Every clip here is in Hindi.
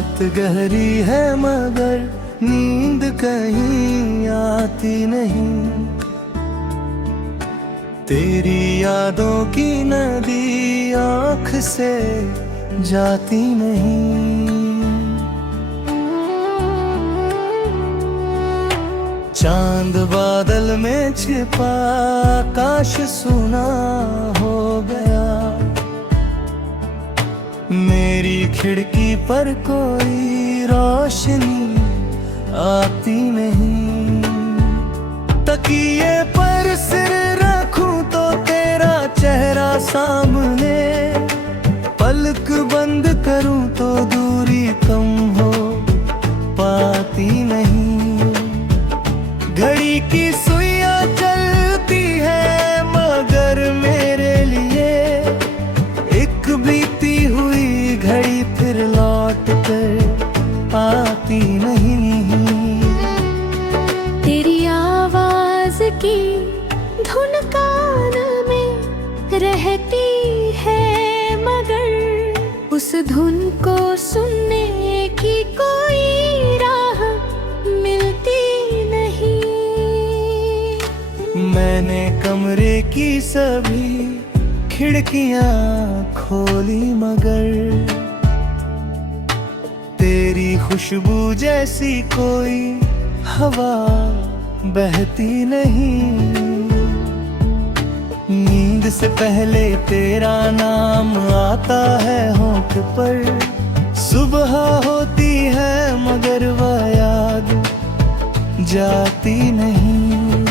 रात गहरी है मगर नींद कहीं आती नहीं। तेरी यादों की नदी आँख से जाती नहीं। चांद बादल में छिपा आकाश सुना हो गया। मेरी खिड़की पर कोई रोशनी आती नहीं। तकिए पर सिर रखूं तो तेरा चेहरा सामने, पलक बंद करूं तो दूरी कम हो पाती नहीं। घड़ी की सुइयां चलती है मगर मेरे लिए एक बीती हुई घड़ी फिर लौट कर आती नहीं। तेरी आवाज की धुन कान में रहती है मगर उस धुन को सुनने की कोई राह मिलती नहीं। मैंने कमरे की सभी खिड़कियां खोली मगर तेरी खुशबू जैसी कोई हवा बहती नहीं। नींद से पहले तेरा नाम आता है होंठ पर। सुबह होती है मगर वह याद जाती नहीं।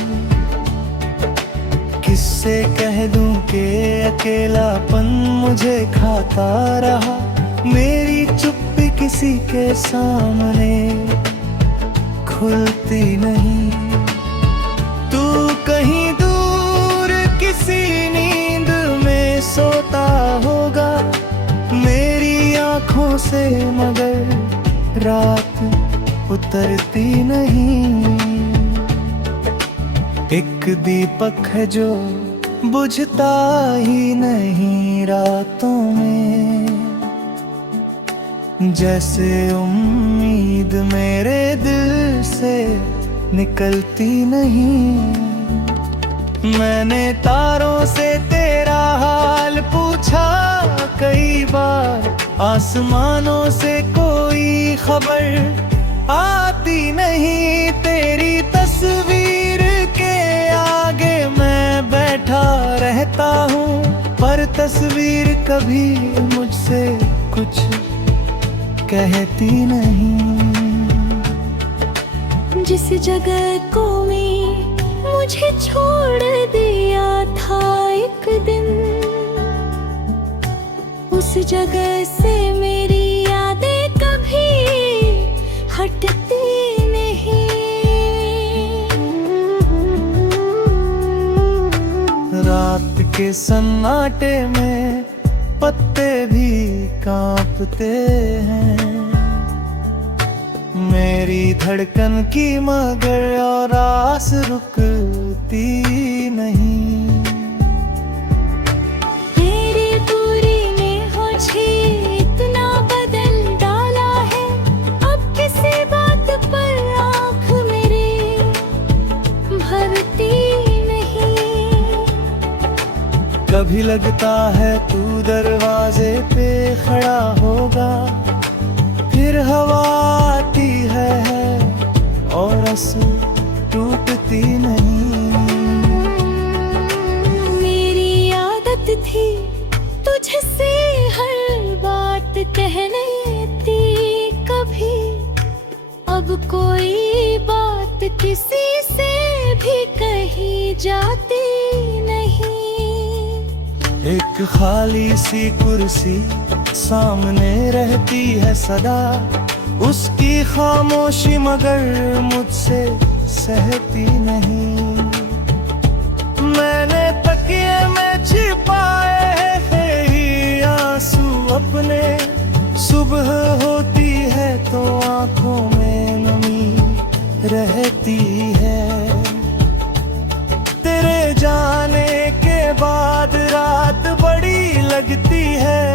किससे कह दूं कि अकेलापन मुझे खाता रहा। मेरी चुप्पी किसी के सामने खुलती नहीं। तू कहीं दूर किसी नींद में सोता होगा मेरी आँखों से मगर रात उतरती नहीं। एक दीपक है जो बुझता ही नहीं रातों में, जैसे उम्मीद मेरे दिल से निकलती नहीं। मैंने तारों से तेरा हाल पूछा कई बार, आसमानों से कोई खबर आती नहीं। तेरी तस्वीर के आगे मैं बैठा रहता हूँ पर तस्वीर कभी मुझसे कुछ कहती नहीं। जिस जगह को मैं मुझे छोड़ दिया था एक दिन, उस जगह से मेरी यादें कभी हटती नहीं। रात के सन्नाटे में पत्ते भी कांपते हैं। मेरी धड़कन की मगर और आस रुकती नहीं। तेरी दूरी ने मुझे इतना बदल डाला है, अब किसी बात पर आँख मेरी भरती नहीं। कभी लगता है तू दरवाजे पे खड़ा होगा, फिर हवा आती है और आंसू टूटती नहीं। मेरी आदत थी तुझसे हर बात कहने की कभी, अब कोई बात किसी से भी कही जाती नहीं। एक खाली सी कुर्सी सामने रहती है सदा, उसकी खामोशी मगर मुझसे सहती नहीं। मैंने तकिए में छिपाए हैं ही आंसू अपने, सुबह होती है तो आंखों में नमी रहती है। तेरे जाने के बाद रात बड़ी लगती है,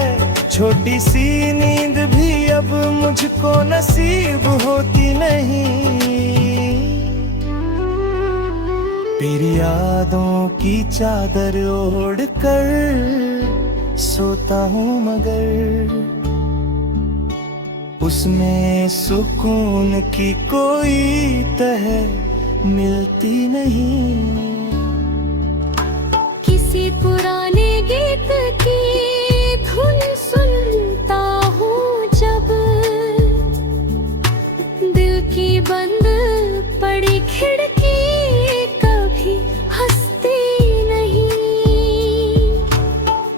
छोटी सी नींद भी अब मुझको नसीब होती नहीं। तेरी यादों की चादर ओढ़ कर सोता हूँ मगर उसमें सुकून की कोई तह मिलती नहीं। किसी पुराने गीत की धुन सुनता हूँ जब दिल की बंद पड़ी खिड़की कभी हंसती नहीं।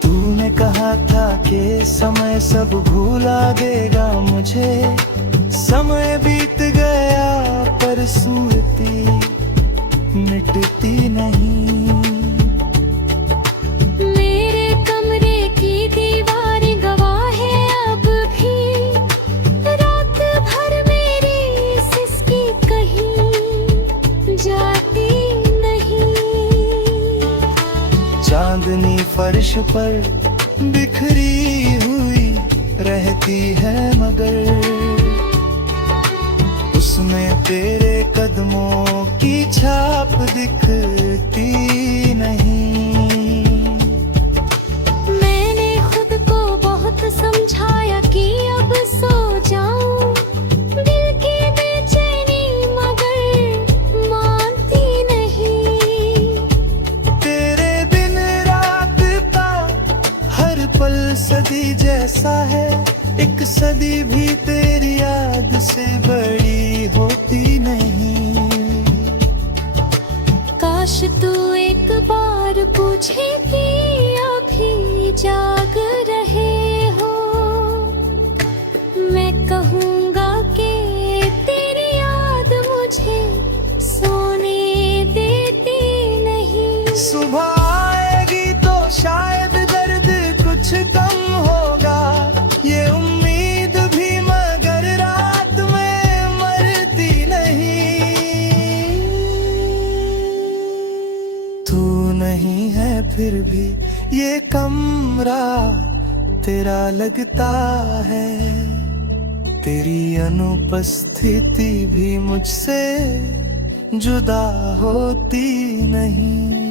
तूने कहा था कि समय सब भूला देगा मुझे, समय बीत गया पर स्मृति मिटती नहीं। मेरे कमरे की दीवारें गवाह है अब भी, रात भर मेरी सिसकी कहीं जाती नहीं। चांदनी फर्श पर बिखरी हुई रहती है मगर उसमें तेरे कदमों की छाप दिखती नहीं। मैंने खुद को बहुत समझाया कि अब सो जाऊं, दिल की बेचैनी मगर मानती नहीं। तेरे बिन रात का हर पल सदी जैसा है, एक सदी भी तेरी याद से बड़ी होती नहीं। काश तू एक बार पूछे कि अभी जाग रहे हो, मैं कहूँगा कि तेरी याद मुझे सोने देती नहीं। सुबह आएगी तो शायद दर्द कुछ कम होगा, ये उम्मीद भी मगर रात में मरती नहीं। तू नहीं है फिर भी ये कमरा तेरा लगता है, तेरी अनुपस्थिति भी मुझसे जुदा होती नहीं।